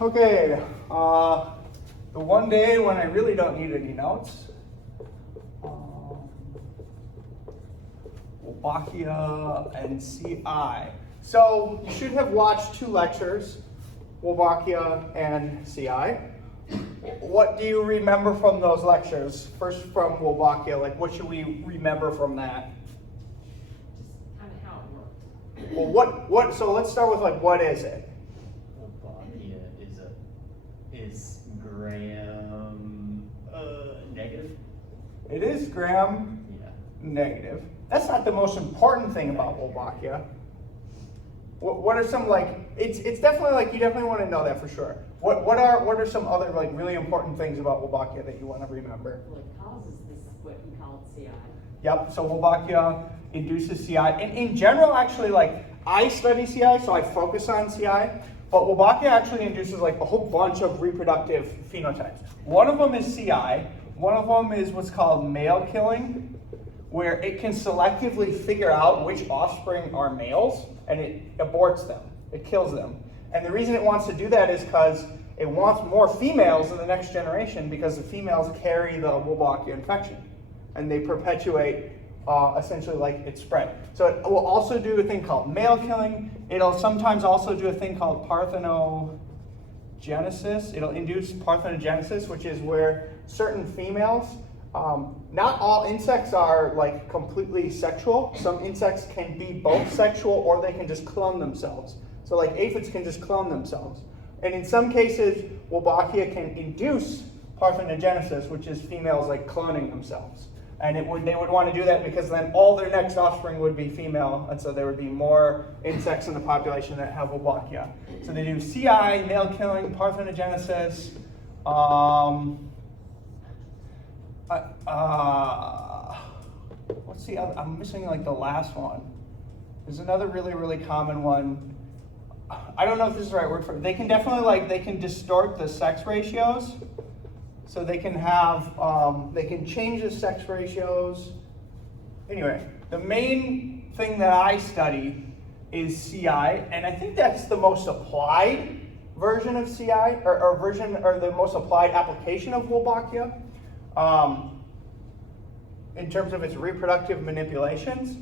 Okay, the one day when I really don't need any notes. Wolbachia and CI. So you should have watched 2 lectures, Wolbachia and CI. What do you remember from those lectures? First from Wolbachia, like what should we remember from that? Just kind of how it worked. Well, so let's start with like, what is it? Wolbachia is gram negative. It is gram negative. That's not the most important thing about Wolbachia. What are some like? It's definitely like you definitely want to know that for sure. What are some other like really important things about Wolbachia that you want to remember? Well, it causes this what we call CI. Yep. So Wolbachia induces CI, and in general, actually, like I study CI, so I focus on CI. But Wolbachia actually induces like a whole bunch of reproductive phenotypes. One of them is CI. One of them is what's called male killing, where it can selectively figure out which offspring are males, and it aborts them. It kills them. And the reason it wants to do that is because it wants more females in the next generation, because the females carry the Wolbachia infection, and they perpetuate essentially like its spread. So it will also do a thing called male killing. It'll sometimes also do a thing called parthenogenesis. It'll induce parthenogenesis, which is where certain females, not all insects are like completely sexual. Some insects can be both sexual or they can just clone themselves. So like aphids can just clone themselves. And in some cases, Wolbachia can induce parthenogenesis, which is females like cloning themselves. And they would want to do that because then all their next offspring would be female, and so there would be more insects in the population that have Wolbachia. So they do CI, male killing, parthenogenesis. What's the other? I'm missing like the last one. There's another really, really common one. I don't know if this is the right word for it. They can definitely they can distort the sex ratios. So they can have, they can change the sex ratios. Anyway, the main thing that I study is CI, and I think that's the most applied version of CI, or the most applied application of Wolbachia, in terms of its reproductive manipulations.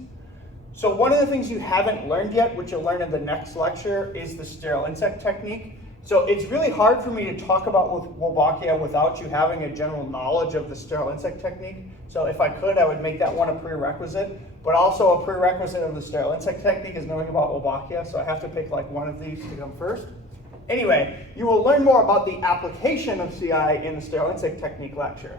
So one of the things you haven't learned yet, which you'll learn in the next lecture, is the sterile insect technique. So it's really hard for me to talk about Wolbachia without you having a general knowledge of the sterile insect technique. So if I could, I would make that one a prerequisite. But also a prerequisite of the sterile insect technique is knowing about Wolbachia. So I have to pick like one of these to come first. Anyway, you will learn more about the application of CI in the sterile insect technique lecture.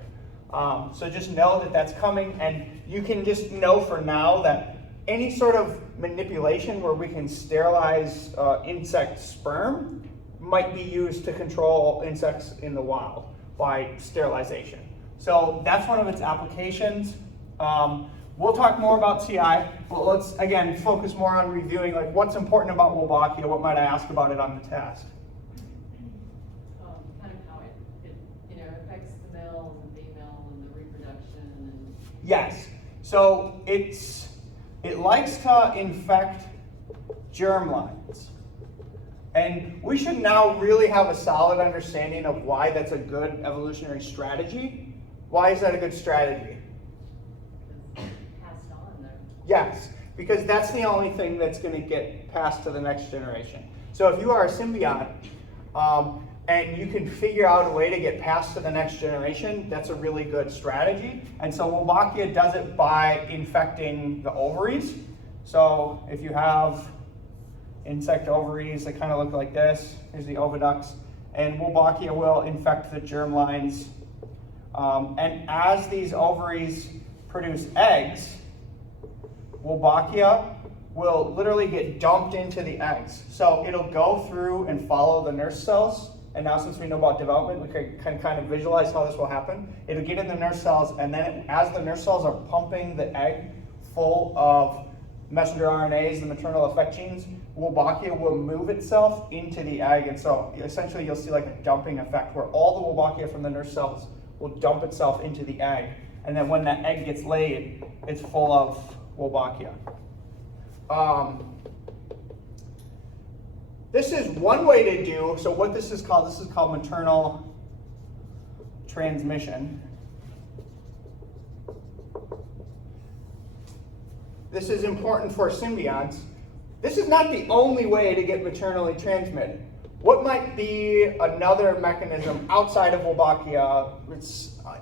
So just know that that's coming, and you can just know for now that any sort of manipulation where we can sterilize insect sperm might be used to control insects in the wild by sterilization. So that's one of its applications. We'll talk more about CI, but let's again focus more on reviewing like what's important about Wolbachia. What might I ask about it on the test? Kind of how it affects the male and the female and the reproduction. And Yes. So it likes to infect germlines. And we should now really have a solid understanding of why that's a good evolutionary strategy. Why is that a good strategy? passed on there. Yes, because that's the only thing that's going to get passed to the next generation. So if you are a symbiont and you can figure out a way to get passed to the next generation, that's a really good strategy. And so Wolbachia does it by infecting the ovaries. So if you have insect ovaries that kind of look like this, here's the oviducts, and Wolbachia will infect the germlines. And as these ovaries produce eggs, Wolbachia will literally get dumped into the eggs. So it'll go through and follow the nurse cells. And now since we know about development, we can kind of visualize how this will happen. It'll get in the nurse cells, and then as the nurse cells are pumping the egg full of messenger RNAs, the maternal effect genes, Wolbachia will move itself into the egg. And so essentially you'll see like a dumping effect where all the Wolbachia from the nurse cells will dump itself into the egg. And then when that egg gets laid, it's full of Wolbachia. This is one way to do, so what this is called maternal transmission. This is important for symbionts. This is not the only way to get maternally transmitted. What might be another mechanism outside of Wolbachia,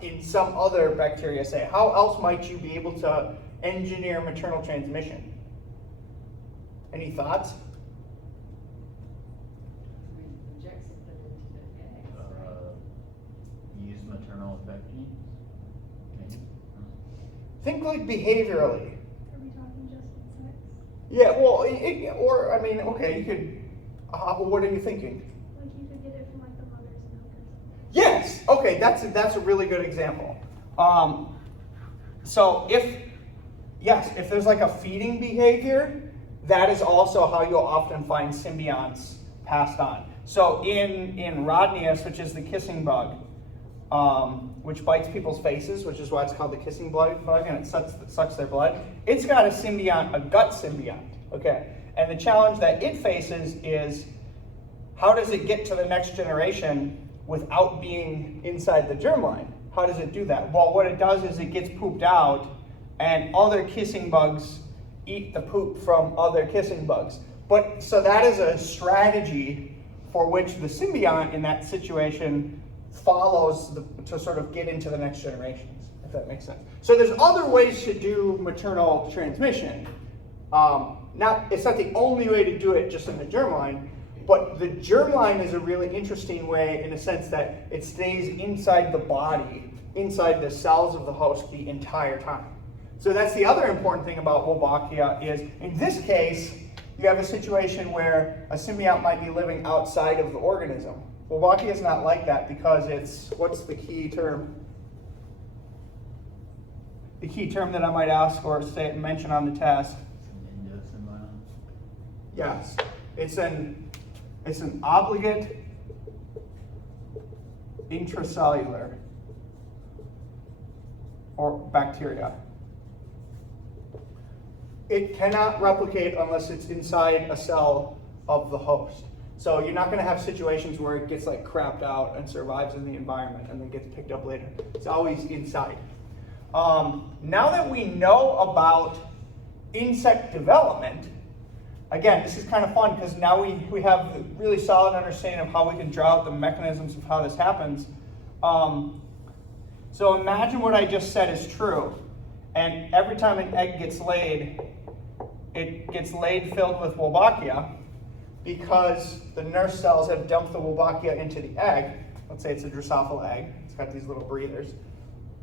in some other bacteria, say? How else might you be able to engineer maternal transmission? Any thoughts? Inject something into the eggs, right? Use maternal vectors. Maybe. Think like behaviorally. Are we talking just insects? Yeah, well, okay, you could, what are you thinking? Like you could get it from like the mother's milk or something. Yes, okay, that's a really good example. So if there's like a feeding behavior, that is also how you'll often find symbionts passed on. So in Rodnius, which is the kissing bug, which bites people's faces, which is why it's called the kissing bug, and it sucks their blood. It's got a symbiont, a gut symbiont, okay? And the challenge that it faces is, how does it get to the next generation without being inside the germline? How does it do that? Well, what it does is it gets pooped out, and other kissing bugs eat the poop from other kissing bugs. But so that is a strategy for which the symbiont in that situation follows to sort of get into the next generations, if that makes sense. So there's other ways to do maternal transmission. It's not the only way to do it just in the germline, but the germline is a really interesting way in the sense that it stays inside the body, inside the cells of the host the entire time. So that's the other important thing about Wolbachia is, in this case, you have a situation where a symbiont might be living outside of the organism. Wolbachia is not like that because it's, what's the key term? The key term that I might ask or mention on the test. Yes, it's an obligate intracellular or bacteria. It cannot replicate unless it's inside a cell of the host. So you're not going to have situations where it gets like crapped out and survives in the environment and then gets picked up later. It's always inside. Now that we know about insect development, again, this is kind of fun because now we have a really solid understanding of how we can draw out the mechanisms of how this happens. So imagine what I just said is true. And every time an egg gets laid, it gets laid filled with Wolbachia because the nurse cells have dumped the Wolbachia into the egg. Let's say it's a Drosophila egg. It's got these little breathers.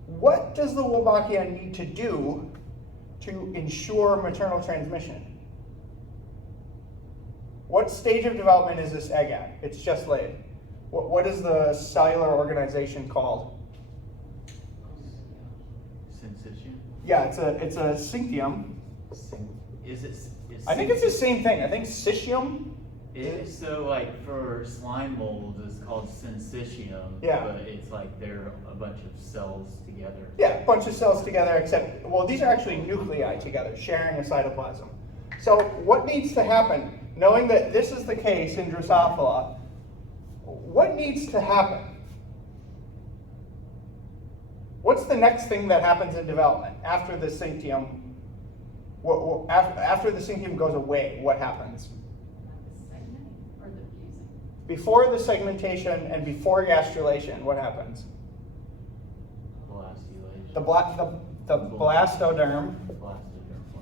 What does the Wolbachia need to do to ensure maternal transmission? What stage of development is this egg at? It's just laid. What is the cellular organization called? Syncytium? Yeah, it's a syncytium. I think it's the same thing. I think syncytium. So like for slime molds, it's called syncytium. Yeah. But it's like they're a bunch of cells together. Yeah, a bunch of cells together, except, well, these are actually nuclei together, sharing a cytoplasm. So what needs to happen? Knowing that this is the case in Drosophila, what needs to happen? What's the next thing that happens in development after the syncytium? After the syncytium goes away, what happens? The segmenting or the fusing? Before the segmentation and before gastrulation, what happens? Blastulation. The blastoderm.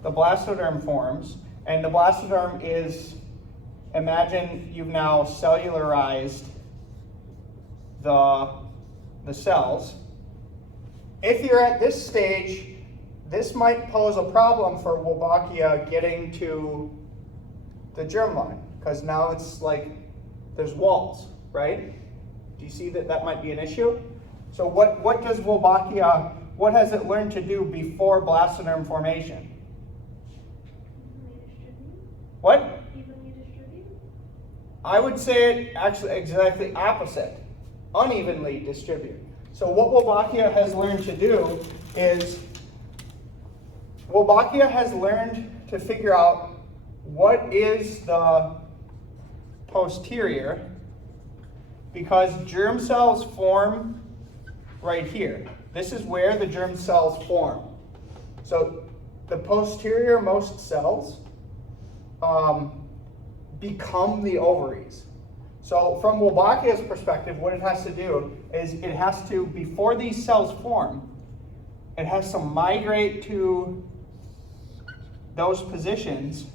The blastoderm forms, and the blastoderm is, imagine you've now cellularized the cells. If you're at this stage, this might pose a problem for Wolbachia getting to the germline, because now it's like there's walls, right? Do you see that might be an issue? So what does Wolbachia, what has it learned to do before blastoderm formation? Evenly distribute? What? Evenly distribute? I would say it actually exactly opposite. Unevenly distribute. So what Wolbachia has learned to do is, Wolbachia has learned to figure out what is the posterior because germ cells form right here. This is where the germ cells form. So the posterior most cells become the ovaries. So from Wolbachia's perspective, what it has to do is it has to, before these cells form, it has to migrate to those positions.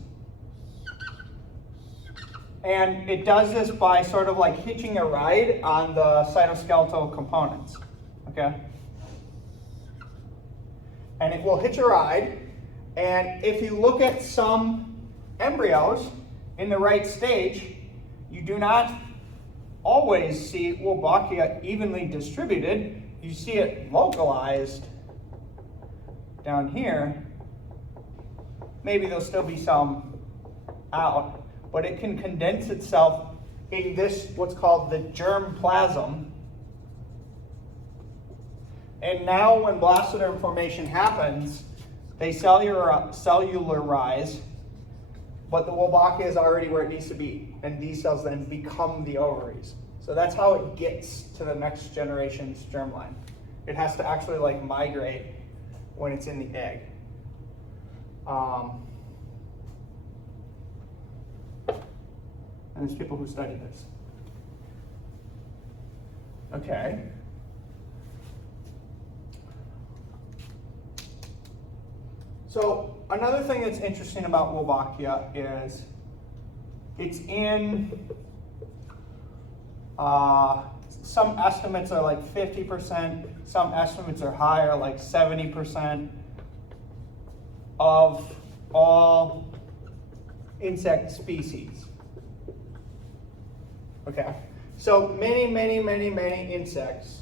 And it does this by sort of like hitching a ride on the cytoskeletal components, okay? And it will hitch a ride. And if you look at some embryos in the right stage, you do not always see Wolbachia evenly distributed. You see it localized down here. Maybe there'll still be some out, but it can condense itself in this, what's called the germ plasm. And now when blastoderm formation happens, they cellularize, but the Wolbachia is already where it needs to be, and these cells then become the ovaries. So that's how it gets to the next generation's germline. It has to actually like migrate when it's in the egg. And there's people who study this. Okay. So another thing that's interesting about Wolbachia is it's in, some estimates are like 50%, some estimates are higher, like 70% of all insect species. Okay, so many insects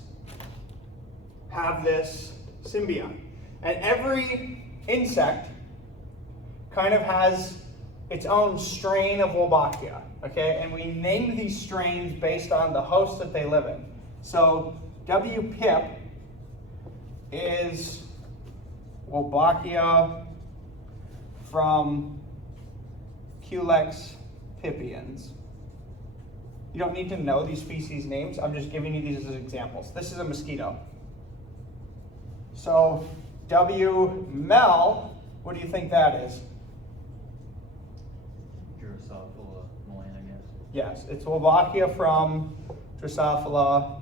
have this symbiont. And every insect kind of has its own strain of Wolbachia, okay? And we name these strains based on the host that they live in. So W. pip is Wolbachia from Culex pipiens. You don't need to know these species names. I'm just giving you these as examples. This is a mosquito. So W. mel, what do you think that is? Drosophila melanogaster. Yes, it's Wolbachia from Drosophila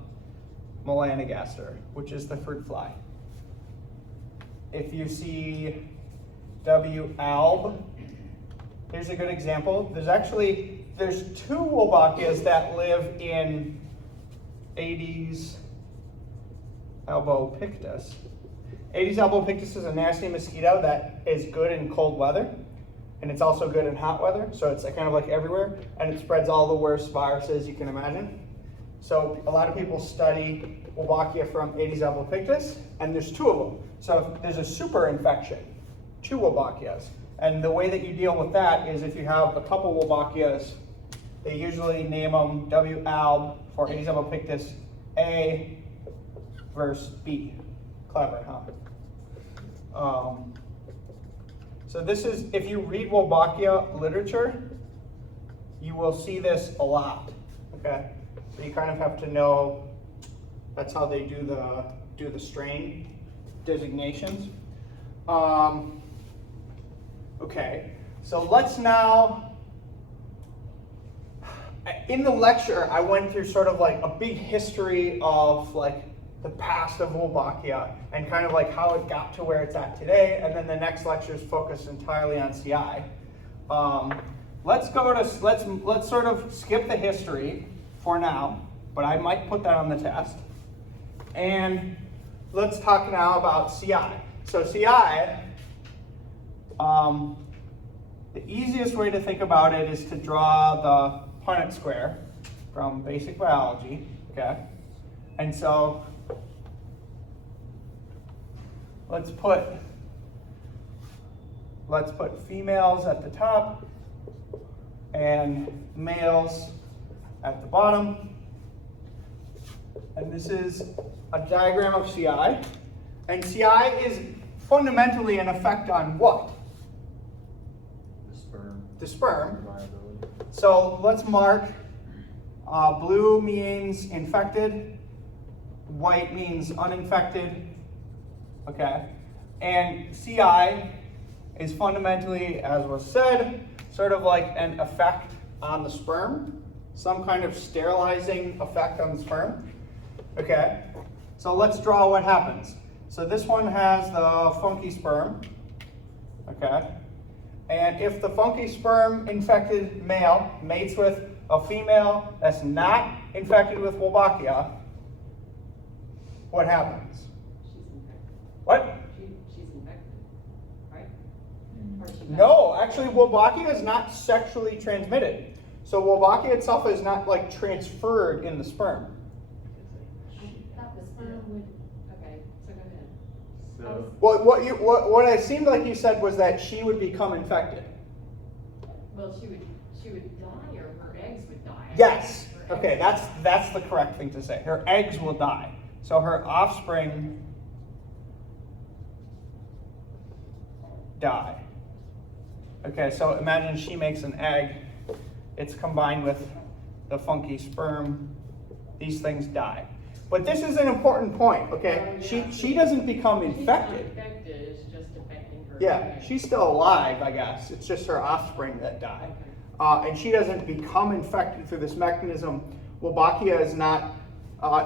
melanogaster, which is the fruit fly. If you see W. alb, here's a good example. There's two Wolbachias that live in Aedes albopictus. Aedes albopictus is a nasty mosquito that is good in cold weather, and it's also good in hot weather, so it's kind of like everywhere, and it spreads all the worst viruses you can imagine. So a lot of people study Wolbachia from Aedes albopictus, and there's two of them. So if there's a super infection, two Wolbachias. And the way that you deal with that is if you have a couple Wolbachias, they usually name them W. alb for Aedes albopictus A versus B. Clever, huh? So this is, if you read Wolbachia literature, you will see this a lot, okay? So you kind of have to know, that's how they do the strain designations. Okay, so let's now, in the lecture, I went through sort of like a big history of like the past of Wolbachia and kind of like how it got to where it's at today, and then the next lecture is focused entirely on CI. Let's sort of skip the history for now, but I might put that on the test. And let's talk now about CI. So CI, the easiest way to think about it is to draw the Punnett square from basic biology, okay? And so let's put females at the top and males at the bottom. And this is a diagram of CI. And CI is fundamentally an effect on what? The sperm. The sperm. Viability. So let's mark Blue means infected, white means uninfected, okay? And CI is fundamentally, as was said, sort of like an effect on the sperm, some kind of sterilizing effect on the sperm, okay? So let's draw what happens. So this one has the funky sperm, okay? And if the funky sperm infected male mates with a female that's not infected with Wolbachia, what happens? She's infected. What? She's infected, right? Or she No, actually Wolbachia is not sexually transmitted. So Wolbachia itself is not like transferred in the sperm. I thought the sperm would, okay, so go ahead. So, What it seemed like you said was that she would become infected. Well, she would die, or her eggs would die. Yes. Her Okay, eggs- that's the correct thing to say. Her eggs will die. So her offspring die. Okay, so imagine she makes an egg. It's combined with the funky sperm. These things die. But this is an important point, okay? She doesn't become She's not infected. infected, it's just affecting her. Yeah, eggs. she's still alive, I guess. It's just her offspring that die. And she doesn't become infected through this mechanism. Wolbachia is not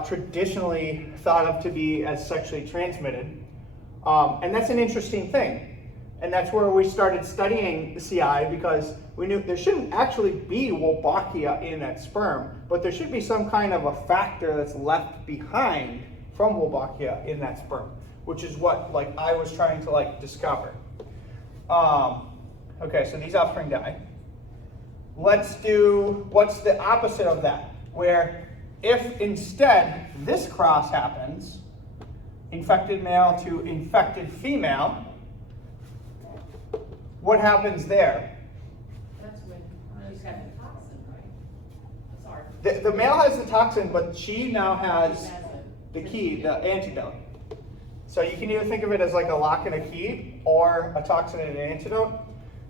traditionally thought of to be as sexually transmitted. And that's an interesting thing. And that's where we started studying the CI, because we knew there shouldn't actually be Wolbachia in that sperm, but there should be some kind of a factor that's left behind from Wolbachia in that sperm, which is what I was trying to discover. Okay, so these offspring die. Let's do, what's the opposite of that? Where if instead this cross happens, infected male to infected female, what happens there? That's when she's got the toxin, right? Sorry. The male has the toxin, but she now She has has the key, the antidote. So you can either think of it as like a lock and a key, or a toxin and an antidote.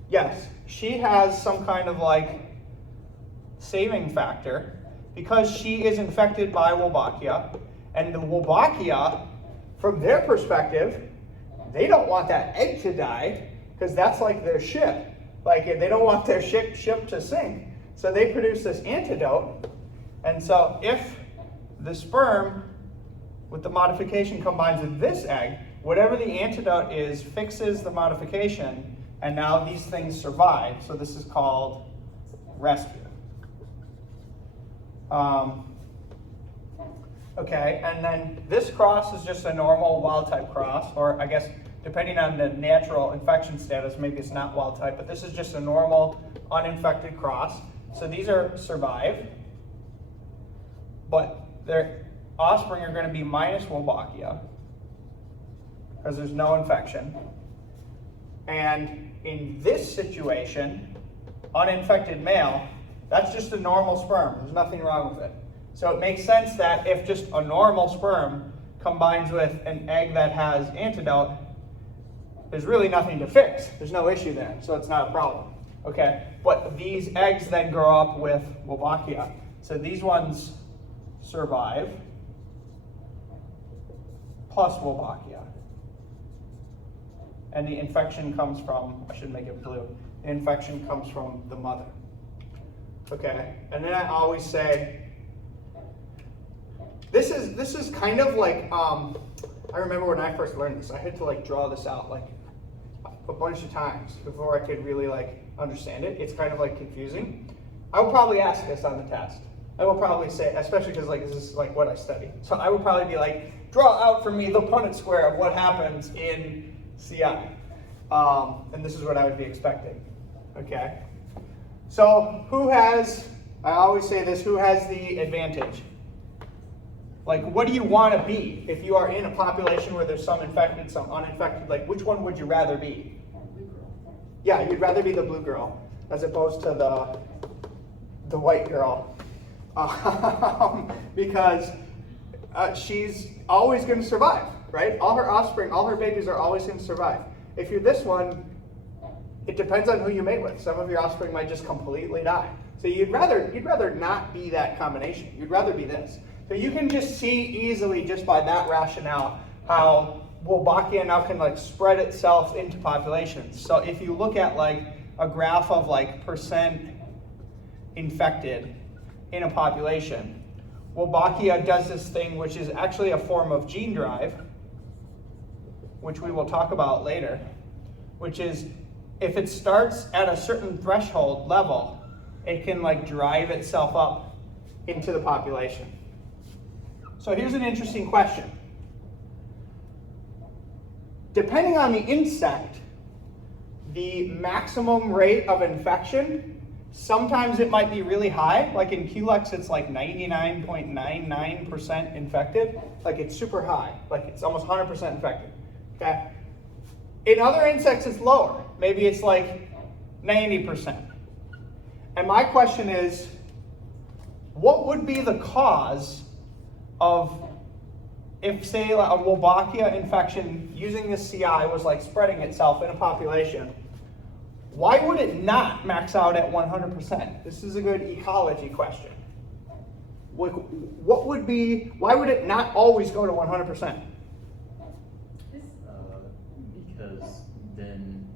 Yes, she has some kind of saving factor because she is infected by Wolbachia, and the Wolbachia, from their perspective, they don't want that egg to die because that's like their ship. They don't want their ship to sink. So they produce this antidote. And so if the sperm with the modification combines with this egg, whatever the antidote is fixes the modification, and now these things survive. So this is called rescue. Okay, and then this cross is just a normal wild type cross, or I guess depending on the natural infection status, maybe it's not wild type, but this is just a normal uninfected cross. So these are survive, but their offspring are going to be minus Wolbachia because there's no infection. And in this situation, uninfected male, that's just a normal sperm. There's nothing wrong with it. So it makes sense that if just a normal sperm combines with an egg that has antidote, there's really nothing to fix. There's no issue there, so it's not a problem. Okay, but these eggs then grow up with Wolbachia. So these ones survive plus Wolbachia. And the infection comes from, I should make it blue, the infection comes from the mother. Okay, and then I always say, this is kind of I remember when I first learned this, I had to draw this out a bunch of times before I could really understand it. It's kind of confusing. I will probably ask this on the test. I will probably say, especially because this is what I study. So I would probably be draw out for me the Punnett square of what happens in CI. And this is what I would be expecting. Okay. So who has, I always say this, who has the advantage? What do you want to be if you are in a population where there's some infected, some uninfected? Which one would you rather be? Blue girl. Yeah, you'd rather be the blue girl as opposed to the white girl. Because she's always going to survive, right? All her offspring, all her babies are always going to survive. If you're this one, it depends on who you mate with. Some of your offspring might just completely die. So you'd rather not be that combination. You'd rather be this. So you can just see easily just by that rationale how Wolbachia now can like spread itself into populations. So if you look at like a graph of like percent infected in a population, Wolbachia does this thing which is actually a form of gene drive, which we will talk about later, which is if it starts at a certain threshold level, it can like drive itself up into the population. So here's an interesting question. Depending on the insect, the maximum rate of infection, sometimes it might be really high. Like in Culex, it's like 99.99% infected. Like it's super high. Like it's almost 100% infected. Okay. In other insects, it's lower. Maybe it's like 90%. And my question is, what would be the cause of if, say, a Wolbachia infection using this CI was like spreading itself in a population? Why would it not max out at 100%? This is a good ecology question. Why would it not always go to 100%? Because then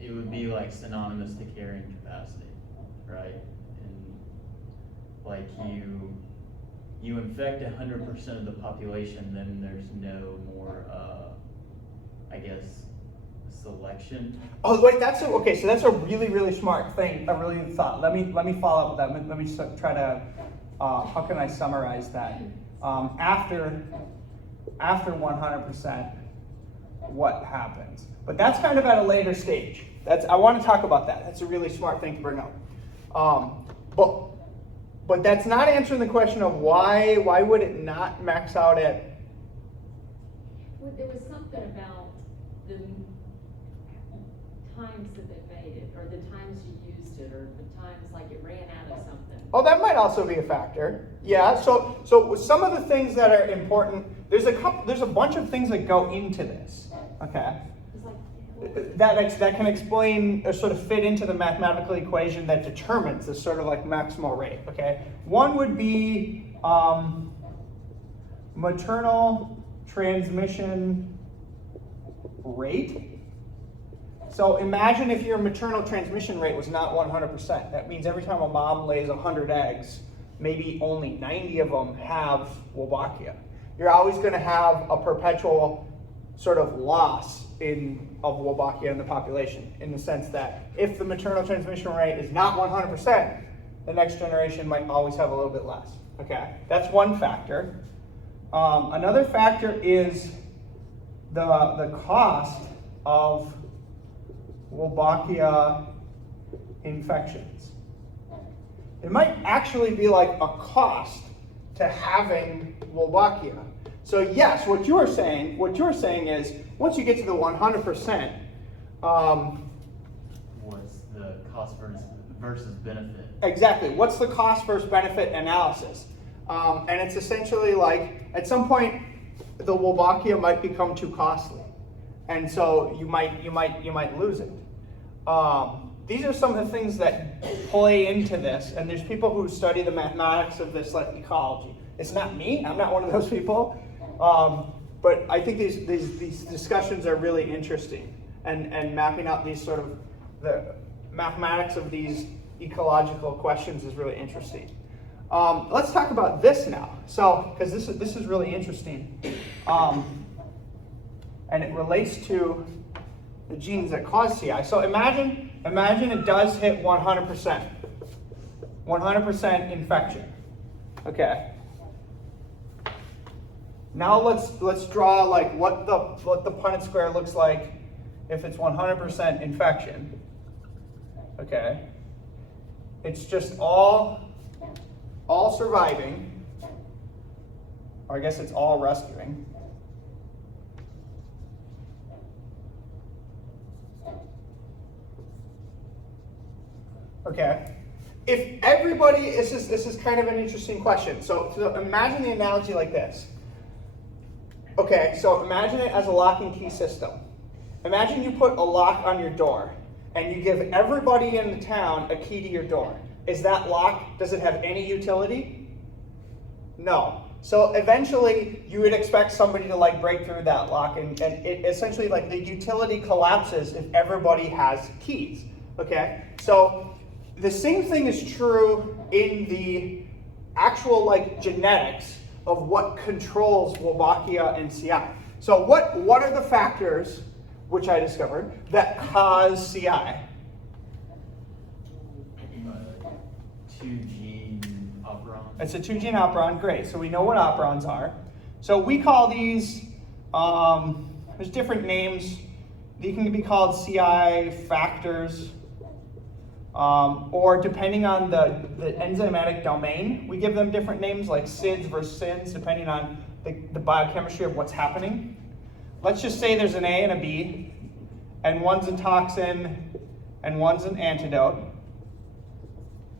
it would be like synonymous to carrying capacity, right? And like you infect 100% of the population, then there's no more, I guess, selection. Oh wait, okay. So that's a really, really smart thing. A really good thought. Let me follow up with that. Let me try to. How can I summarize that? After 100%, what happens? But that's kind of at a later stage. I want to talk about that. That's a really smart thing to bring up. But that's not answering the question of why would it not max out at. Well, there was something about the times that they made it, or the times you used it, or the times like it ran out of something. Oh, that might also be a factor. Yeah. So some of the things that are important. There's a bunch of things that go into this. Okay. It's like, That can explain or sort of fit into the mathematical equation that determines this sort of like maximal rate. Okay. One would be maternal transmission rate. So imagine if your maternal transmission rate was not 100%. That means every time a mom lays 100 eggs, maybe only 90 of them have Wolbachia. You're always going to have a perpetual sort of loss of Wolbachia in the population, in the sense that if the maternal transmission rate is not 100%, the next generation might always have a little bit less. Okay, that's one factor. Another factor is the cost of Wolbachia infections. It might actually be like a cost to having Wolbachia. So yes, what you're saying is once you get to the 100%, What's the cost versus benefit? exactly. What's the cost versus benefit analysis? And it's essentially like at some point the Wolbachia might become too costly, and so you might lose it. These are some of the things that play into this, and there's people who study the mathematics of this, like ecology. It's not me. I'm not one of those people. But I think these discussions are really interesting, and mapping out these sort of the mathematics of these ecological questions is really interesting. Let's talk about this now. So, because this is really interesting, and it relates to the genes that cause CI. So imagine it does hit 100%, 100% infection. Okay. Now let's draw like what the Punnett square looks like if it's 100% infection. Okay. It's just all surviving, or I guess it's all rescuing. Okay. If everybody, this is kind of an interesting question. So imagine the analogy like this. Okay, so imagine it as a lock and key system. Imagine you put a lock on your door and you give everybody in the town a key to your door. is that lock, does it have any utility? No. So eventually you would expect somebody to like break through that lock, and it essentially like the utility collapses if everybody has keys, okay? So the same thing is true in the actual like genetics of what controls Wolbachia and CI. So what are the factors, which I discovered, that cause CI? 2-gene operon. It's a 2-gene operon, great. So we know what operons are. So we call these, there's different names. They can be called CI factors, or depending on the enzymatic domain, we give them different names like SIDS versus SINs, depending on the biochemistry of what's happening. Let's just say there's an A and a B, and one's a toxin, and one's an antidote.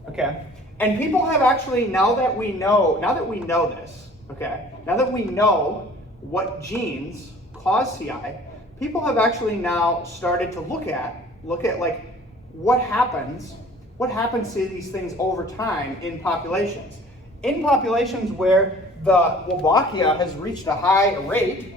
Okay, and people have actually, now that we know this, okay, now that we know what genes cause CI, people have actually now started to look at like what happens to these things over time in populations. In populations where the Wolbachia has reached a high rate,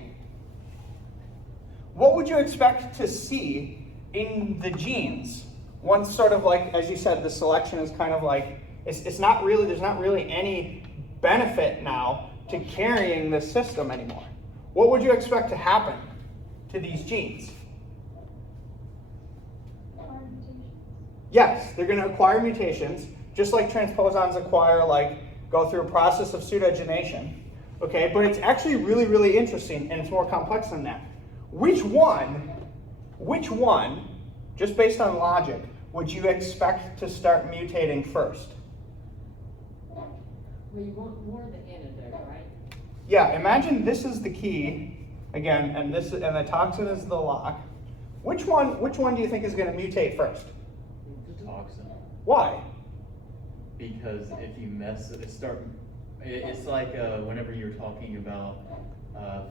what would you expect to see in the genes? Once sort of like, as you said, the selection is kind of like, it's not really, there's not really any benefit now to carrying this system anymore. What would you expect to happen to these genes? Acquire mutations. Yes, they're going to acquire mutations, just like transposons acquire, like, go through a process of pseudogenation. Okay, but it's actually really, really interesting, and it's more complex than that. Which one, just based on logic, would you expect to start mutating first? Well, you want more of the antidote, right? Yeah, imagine this is the key, again, and the toxin is the lock. Which one do you think is going to mutate first? The toxin. Why? Because if you it's like whenever you're talking about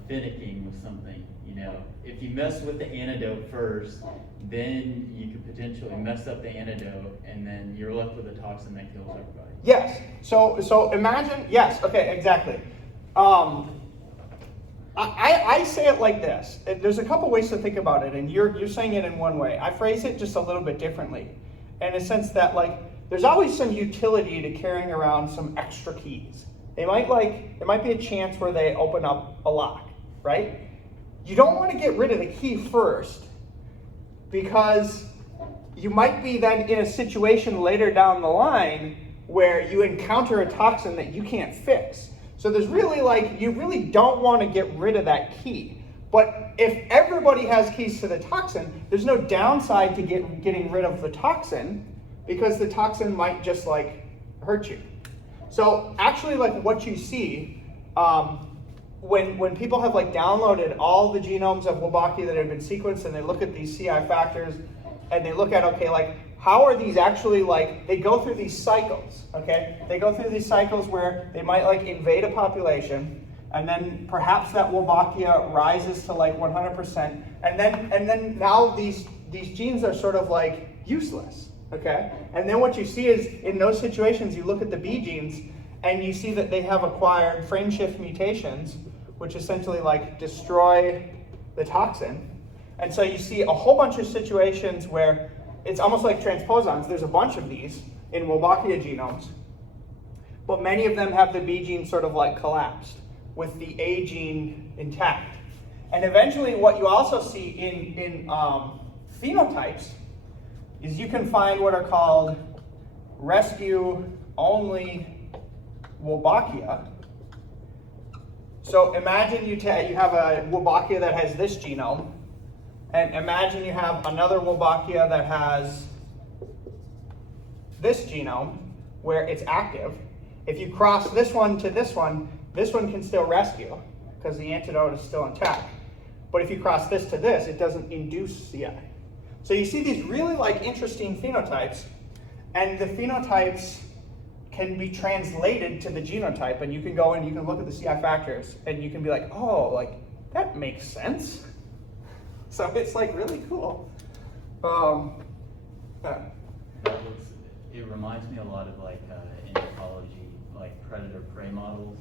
finicking with something, you know, if you mess with the antidote first, then you could potentially mess up the antidote, and then you're left with a toxin that kills everybody. Yes. So imagine. Yes. Okay. Exactly. I say it like this. There's a couple ways to think about it, and you're saying it in one way. I phrase it just a little bit differently, in a sense that like there's always some utility to carrying around some extra keys. There might be a chance where they open up a lock, right? You don't want to get rid of the key first, because you might be then in a situation later down the line where you encounter a toxin that you can't fix. So there's really you really don't want to get rid of that key. But if everybody has keys to the toxin, there's no downside to getting rid of the toxin, because the toxin might just hurt you. So actually what you see when people have downloaded all the genomes of Wolbachia that have been sequenced, and they look at these CI factors, and they look at, okay, how are these actually they go through these cycles, okay? They go through these cycles where they might invade a population, and then perhaps that Wolbachia rises to 100%, and then now these genes are sort of useless, okay? And then what you see is, in those situations, you look at the B genes, and you see that they have acquired frame shift mutations, which essentially destroy the toxin. And so you see a whole bunch of situations where it's almost like transposons. There's a bunch of these in Wolbachia genomes, but many of them have the B gene sort of collapsed, with the A gene intact. And eventually what you also see in phenotypes is you can find what are called rescue-only Wolbachia. So imagine you have a Wolbachia that has this genome, and imagine you have another Wolbachia that has this genome where it's active. If you cross this one to this one can still rescue because the antidote is still intact. But if you cross this to this, it doesn't induce CI. So you see these really interesting phenotypes, and the phenotypes can be translated to the genotype, and you can go and you can look at the CI factors, and you can be that makes sense. So it's really cool. it reminds me a lot of like in ecology, like predator-prey models.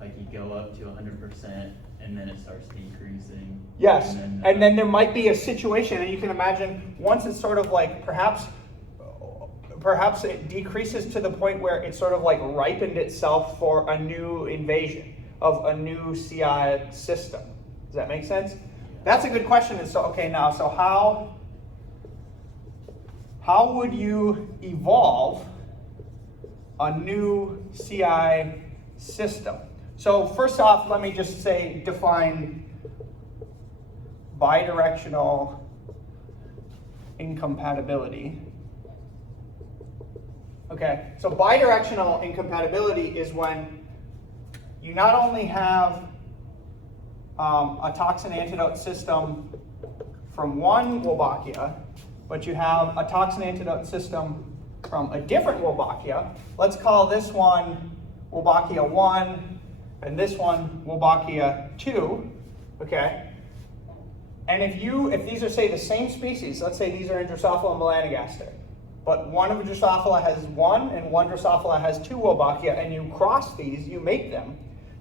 Like you go up to 100% and then it starts decreasing. Yes, and then there might be a situation, and you can imagine once it's sort of like perhaps it decreases to the point where it's sort of like ripened itself for a new invasion of a new CI system. Does that make sense? That's a good question. And so, okay, now, so how would you evolve a new CI system? So first off, let me just say, define bidirectional incompatibility. Okay, so bidirectional incompatibility is when you not only have a toxin antidote system from one Wolbachia, but you have a toxin antidote system from a different Wolbachia. Let's call this one Wolbachia 1 and this one Wolbachia 2, okay? And if these are, say, the same species, let's say these are in Drosophila and melanogaster, but one of Drosophila has 1 and one Drosophila has 2 Wolbachia, and you cross these, you make them,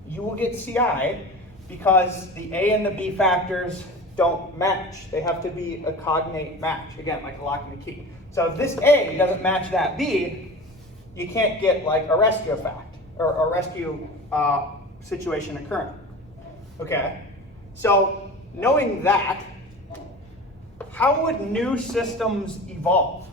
you will get CI because the A and the B factors don't match. They have to be a cognate match, again, like a lock and a key. So if this A doesn't match that B, you can't get like a rescue effect or a rescue situation occurring. Okay, so knowing that, how would new systems evolve?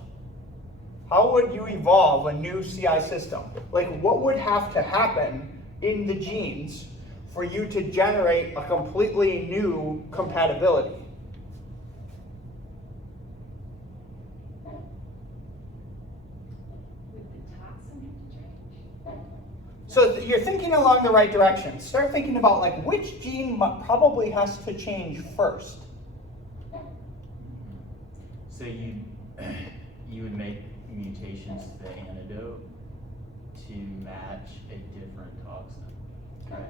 How would you evolve a new CI system? Like, what would have to happen in the genes for you to generate a completely new compatibility? Would the toxin have to change? So you're thinking along the right direction. Start thinking about like which gene probably has to change first. So you would make mutations to the antidote to match a different toxin, right?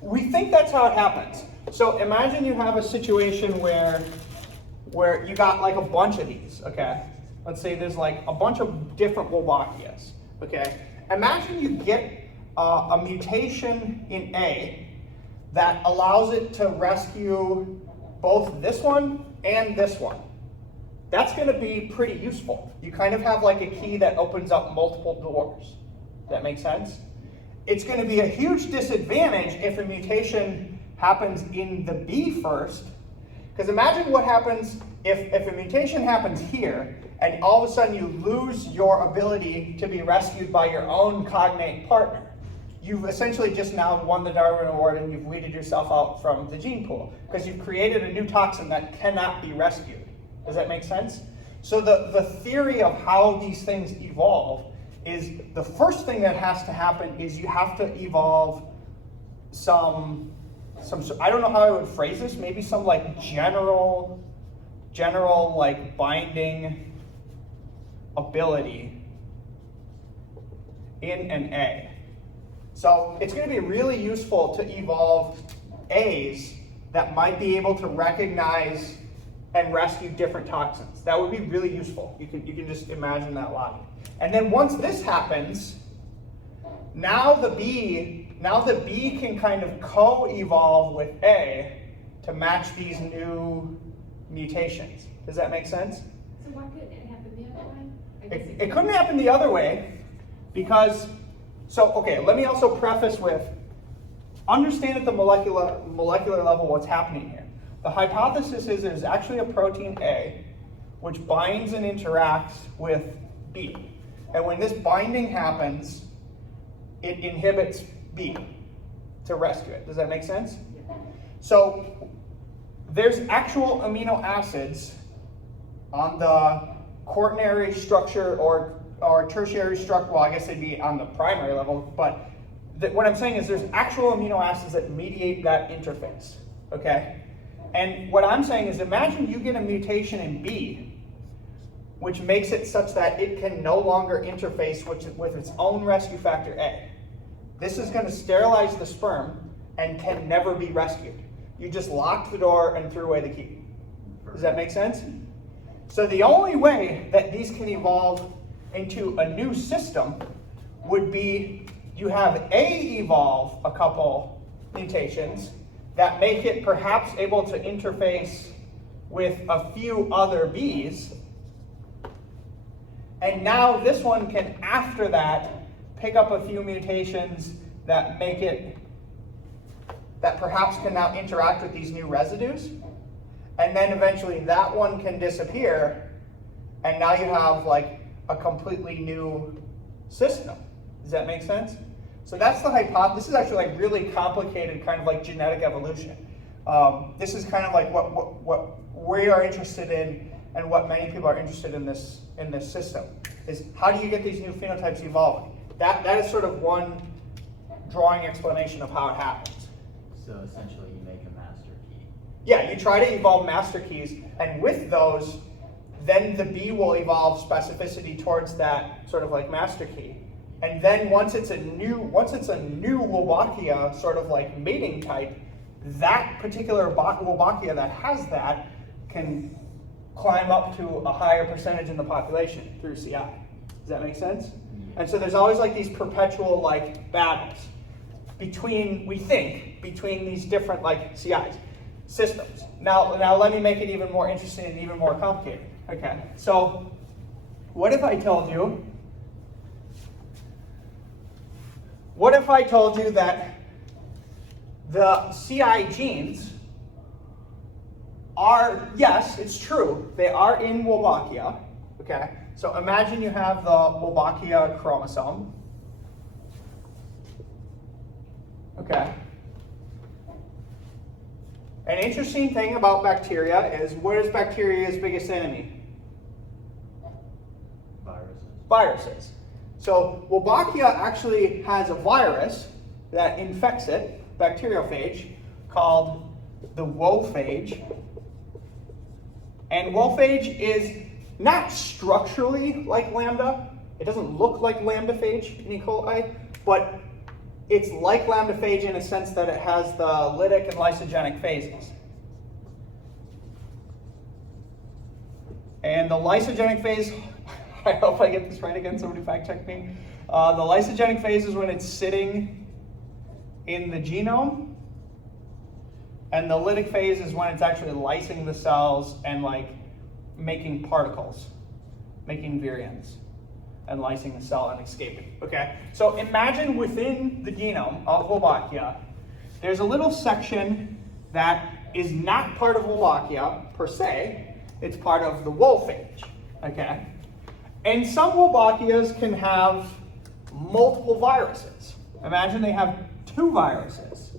We think that's how it happens. So imagine you have a situation where you got like a bunch of these, okay? Let's say there's like a bunch of different Wolbachias, okay? Imagine you get a mutation in A that allows it to rescue both this one and this one. That's going to be pretty useful. You kind of have like a key that opens up multiple doors. Does that make sense? It's going to be a huge disadvantage if a mutation happens in the B first. Because imagine what happens if a mutation happens here, and all of a sudden you lose your ability to be rescued by your own cognate partner. You've essentially just now won the Darwin Award and you've weeded yourself out from the gene pool because you've created a new toxin that cannot be rescued. Does that make sense? So the theory of how these things evolve is the first thing that has to happen is you have to evolve some I don't know how I would phrase this, maybe some like general like binding ability in an A. So it's going to be really useful to evolve A's that might be able to recognize and rescue different toxins. That would be really useful. You can just imagine that logic. And then once this happens, now the B can kind of co-evolve with A to match these new mutations. Does that make sense? So why couldn't it happen the other way? I guess It couldn't happen the other way because, so okay, let me also preface with, understand at the molecular level what's happening here. The hypothesis is there's actually a protein A which binds and interacts with B. And when this binding happens, it inhibits B to rescue it. Does that make sense? So there's actual amino acids on the quaternary structure or tertiary structure, well, I guess they'd be on the primary level, but what I'm saying is there's actual amino acids that mediate that interface, okay? And what I'm saying is imagine you get a mutation in B, which makes it such that it can no longer interface with its own rescue factor A. This is going to sterilize the sperm and can never be rescued. You just locked the door and threw away the key. Does that make sense? So the only way that these can evolve into a new system would be you have A evolve a couple mutations that make it perhaps able to interface with a few other Bs. And now this one can, after that, pick up a few mutations that make it, that perhaps can now interact with these new residues. And then eventually that one can disappear, and now you have like a completely new system. Does that make sense? So that's the hypothesis. This is actually like really complicated kind of like genetic evolution. This is kind of like what we are interested in, and what many people are interested in this system, is how do you get these new phenotypes evolving? That is sort of one drawing explanation of how it happens. So essentially you make a master key. Yeah, you try to evolve master keys, and with those, then the bee will evolve specificity towards that sort of like master key. And then once it's a new Wolbachia sort of like mating type, that particular Wolbachia that has that can climb up to a higher percentage in the population through CI. Does that make sense? And so there's always like these perpetual like battles between these different like CIs systems. Now let me make it even more interesting and even more complicated. Okay, so what if I told you that the CI genes are, yes, it's true, they are in Wolbachia, okay? So imagine you have the Wolbachia chromosome, okay? An interesting thing about bacteria is, what is bacteria's biggest enemy? Viruses. So Wolbachia actually has a virus that infects it, bacteriophage, called the Wolphage. And Wolphage is not structurally like lambda. It doesn't look like lambdaphage in E. coli, but it's like lambdaphage in a sense that it has the lytic and lysogenic phases. And the lysogenic phase, I hope I get this right again, somebody fact check me. The lysogenic phase is when it's sitting in the genome, and the lytic phase is when it's actually lysing the cells and like making particles, making virions, and lysing the cell and escaping. Okay, so imagine within the genome of Wolbachia, there's a little section that is not part of Wolbachia per se, it's part of the Wolphage. Okay, and some Wolbachias can have multiple viruses. Imagine they have 2 viruses.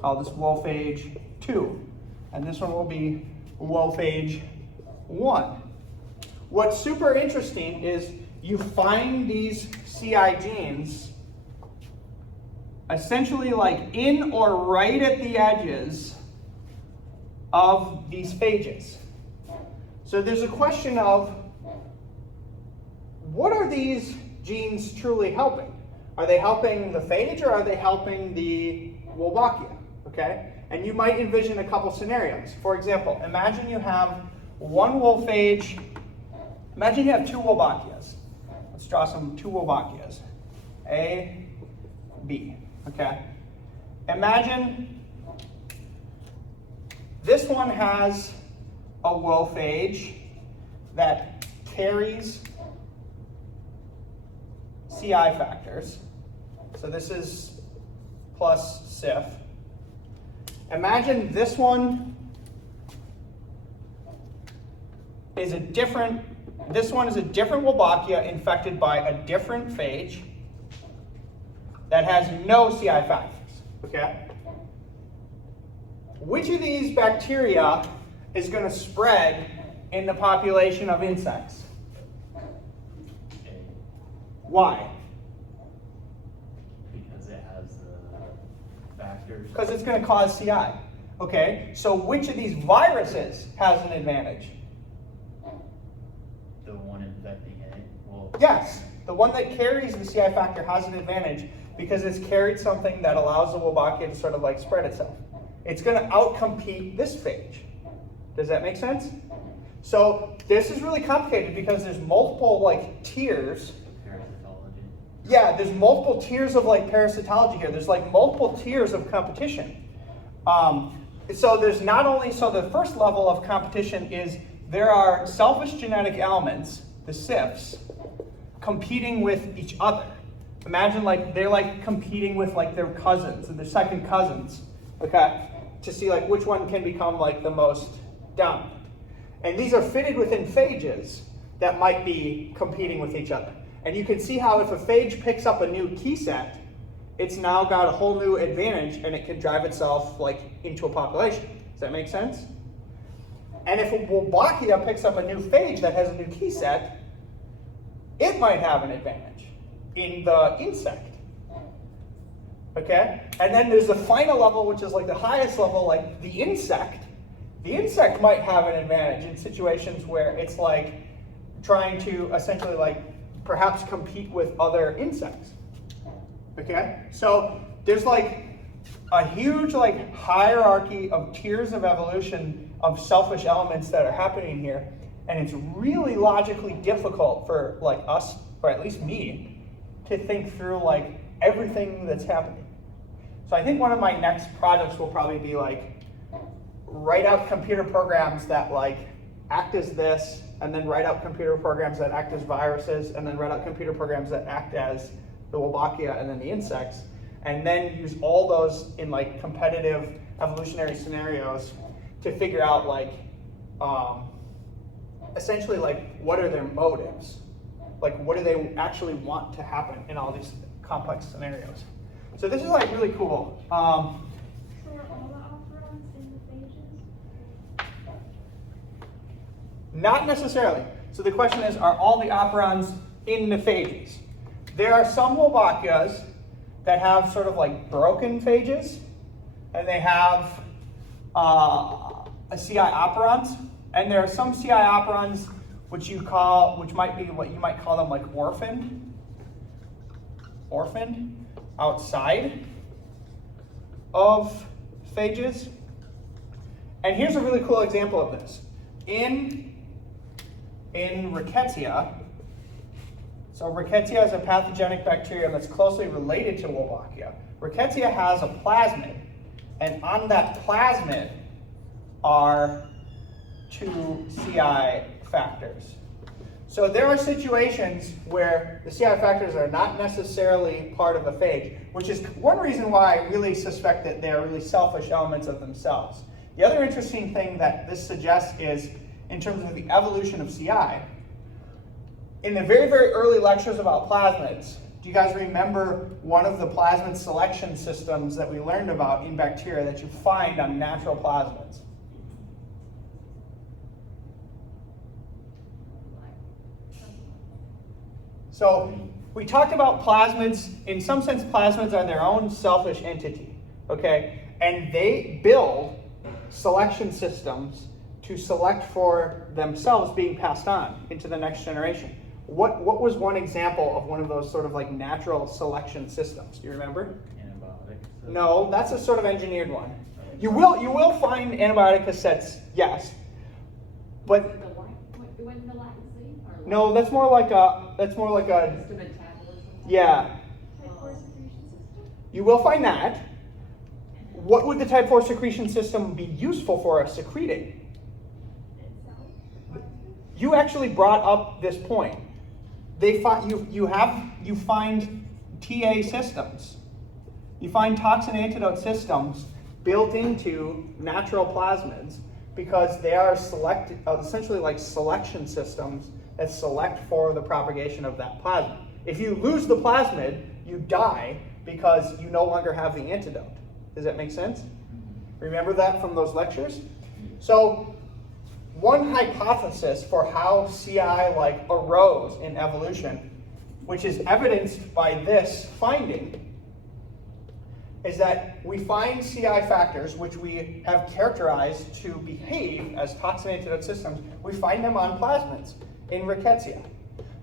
Call this Wolphage 2, and this one will be Wolphage 1. What's super interesting is you find these CI genes essentially like in or right at the edges of these phages. So there's a question of, what are these genes truly helping? Are they helping the phage, or are they helping the Wolbachia? Okay? And you might envision a couple scenarios. For example, imagine you have one Wolphage. Imagine you have 2 Wolbachias. Let's draw 2 Wolbachias. A, B. Okay? Imagine this one has a Wolphage that carries CI factors. So this is plus CIF. Imagine this one is a different Wolbachia infected by a different phage that has no CI factors, okay? Which of these bacteria is going to spread in the population of insects? Why? Because it has factors. Because it's going to cause CI. Okay, so which of these viruses has an advantage? The one infecting it. Well, Yes, the one that carries the CI factor has an advantage because it's carried something that allows the Wolbachia to sort of like spread itself. It's going to outcompete this phage. Does that make sense? So this is really complicated because there's multiple like tiers. Parasitology. Yeah, there's multiple tiers of like parasitology here. There's like multiple tiers of competition. So there's not only, so the first level of competition is there are selfish genetic elements, the SIFs, competing with each other. Imagine like they're like competing with like their cousins and their second cousins, okay, to see like which one can become like the most dominant. And these are fitted within phages that might be competing with each other. And you can see how if a phage picks up a new key set, it's now got a whole new advantage and it can drive itself like into a population. Does that make sense? And if a Wolbachia picks up a new phage that has a new key set, it might have an advantage in the insect. Okay? And then there's the final level, which is like the highest level, like the insect. The insect might have an advantage in situations where it's like trying to essentially like perhaps compete with other insects. Okay? So there's like a huge like hierarchy of tiers of evolution of selfish elements that are happening here. And it's really logically difficult for like us, or at least me, to think through like everything that's happening. So I think one of my next projects will probably be like write out computer programs that like act as this, and then write out computer programs that act as viruses, and then write out computer programs that act as the Wolbachia and then the insects, and then use all those in like competitive evolutionary scenarios to figure out like essentially like what are their motives? Like what do they actually want to happen in all these complex scenarios? So this is like really cool. So are all the operons in the phages? Not necessarily. So the question is, are all the operons in the phages? There are some Wolbachias that have sort of like broken phages, and they have a CI operons, and there are some CI operons which might be what you might call them like orphaned outside of phages. And here's a really cool example of this. In Rickettsia, so Rickettsia is a pathogenic bacterium that's closely related to Wolbachia. Rickettsia has a plasmid, and on that plasmid are 2 CI factors. So there are situations where the CI factors are not necessarily part of a phage, which is one reason why I really suspect that they are really selfish elements of themselves. The other interesting thing that this suggests is, in terms of the evolution of CI, in the very, very early lectures about plasmids, do you guys remember one of the plasmid selection systems that we learned about in bacteria that you find on natural plasmids? So we talked about plasmids. In some sense, plasmids are their own selfish entity, okay? And they build selection systems to select for themselves being passed on into the next generation. What was one example of one of those sort of like natural selection systems? Do you remember? Antibiotics. No, that's a sort of engineered one. You will find antibiotic cassettes, yes, but It wasn't the Latin C? Or no, that's more like a Just a metabolism? yeah. Type 4 secretion system? You will find that. What would the type 4 secretion system be useful for us secreting? Itself? You actually brought up this point. You find TA systems. You find toxin antidote systems built into natural plasmids because they are essentially like selection systems that select for the propagation of that plasmid. If you lose the plasmid, you die because you no longer have the antidote. Does that make sense? Remember that from those lectures? So one hypothesis for how CI like arose in evolution, which is evidenced by this finding, is that we find CI factors which we have characterized to behave as toxin antidote systems. We find them on plasmids in Rickettsia.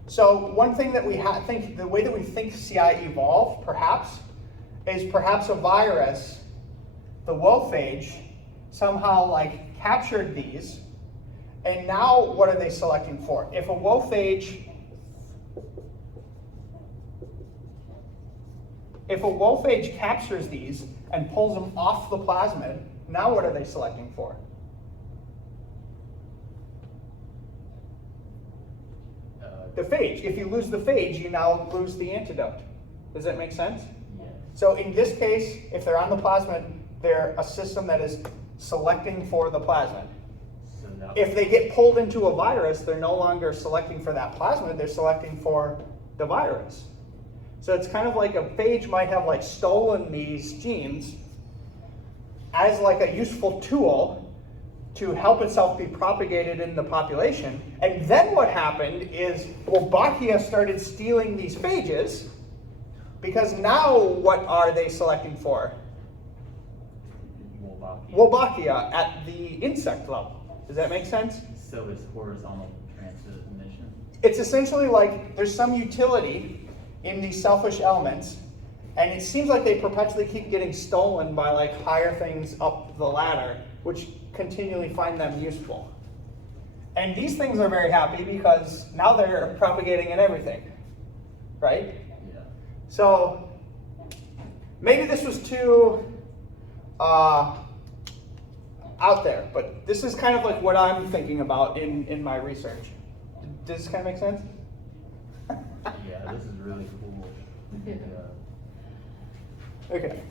So one thing that we think, the way that we think CI evolved, perhaps a virus, the wophage, somehow like captured these And now what are they selecting for? If a phage captures these and pulls them off the plasmid, now what are they selecting for? The phage. If you lose the phage, you now lose the antidote. Does that make sense? Yeah. So in this case, if they're on the plasmid, they're a system that is selecting for the plasmid. So now, If they get pulled into a virus, they're no longer selecting for that plasmid, they're selecting for the virus. So it's kind of like a phage might have like stolen these genes as like a useful tool to help itself be propagated in the population. And then what happened is Wolbachia started stealing these phages, because now what are they selecting for? Wolbachia at the insect level. Does that make sense? so is horizontal transmission. It's essentially like there's some utility in these selfish elements, and it seems like they perpetually keep getting stolen by like higher things up the ladder, which continually find them useful. And these things are very happy because now they're propagating in everything, right? Yeah. So maybe this was too out there, but this is kind of like what I'm thinking about in my research. Does this kind of make sense? Yeah, this is really cool. Yeah. Okay.